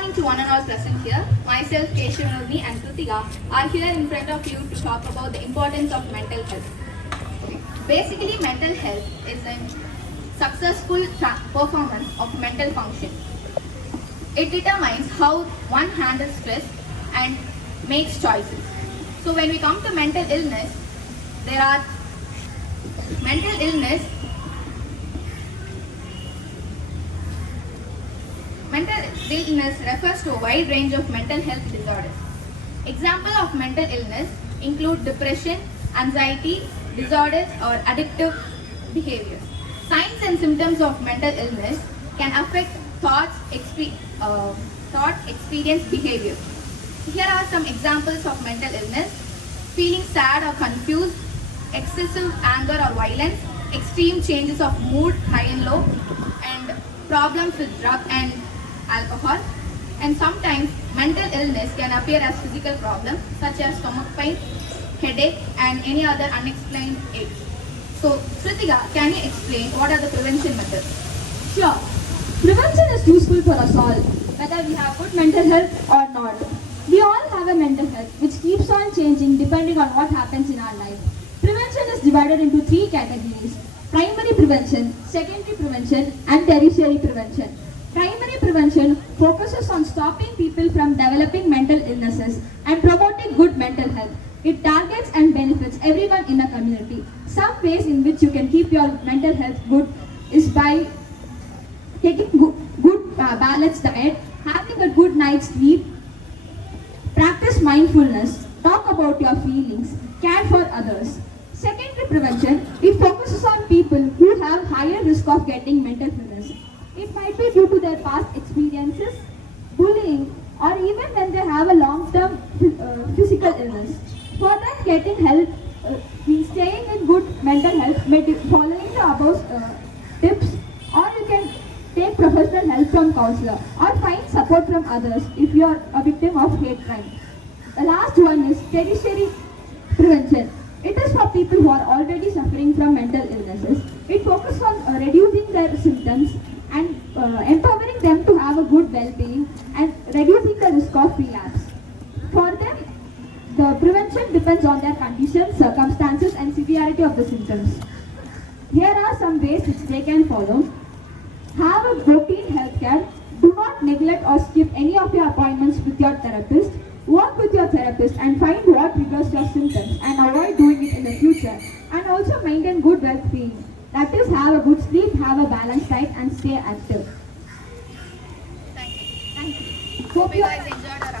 morning to one and all present here. Myself, Keshavanurni and Kritiga are here in front of you to talk about the importance of mental health. Basically, mental health is a successful performance of mental function. It determines how one handles stress and makes choices. So when we come to mental illness, there are mental illness. Mental illness refers to a wide range of mental health disorders. Examples of mental illness include depression, anxiety, disorders or addictive behaviors. Signs and symptoms of mental illness can affect thought, experience, behavior. Here are some examples of mental illness: feeling sad or confused, excessive anger or violence, extreme changes of mood, high and low, and problems with drug and alcohol. And sometimes mental illness can appear as physical problems such as stomach pain, headache, and any other unexplained aches. So, Kritika, can you explain what are the prevention methods? Sure. Prevention is useful for us all, whether we have good mental health or not. We all have a mental health which keeps on changing depending on what happens in our life. Prevention is divided into three categories: primary prevention, secondary prevention, and tertiary prevention. Primary prevention focuses on stopping people from developing mental illnesses and promoting good mental health. It targets and benefits everyone in a community. Some ways in which you can keep your mental health good is by taking good balanced diet, having a good night's sleep, practice mindfulness, talk about your feelings, care for others. Secondary prevention, it focuses on people who have higher risk of getting mental illness. It might be due to their past experiences, bullying, or even when they have a long-term physical illness. For them, getting help means staying in good mental health, following the above tips, or you can take professional help from counselor or find support from others if you are a victim of hate crime. The last one is tertiary prevention. It is for people who are already suffering from mental illnesses. It focuses on reducing their symptoms and empowering them to have a good well-being and reducing the risk of relapse. For them, the prevention depends on their conditions, circumstances, and severity of the symptoms. Here are some ways which they can follow. Have a routine healthcare. Do not neglect or skip any of your appointments with your therapist. Work with your therapist and find what triggers your symptoms and avoid doing it in the future. And also maintain good well-being. That is, have a good sleep, have a balanced diet, and stay active. Thank you. Hope you guys enjoyed our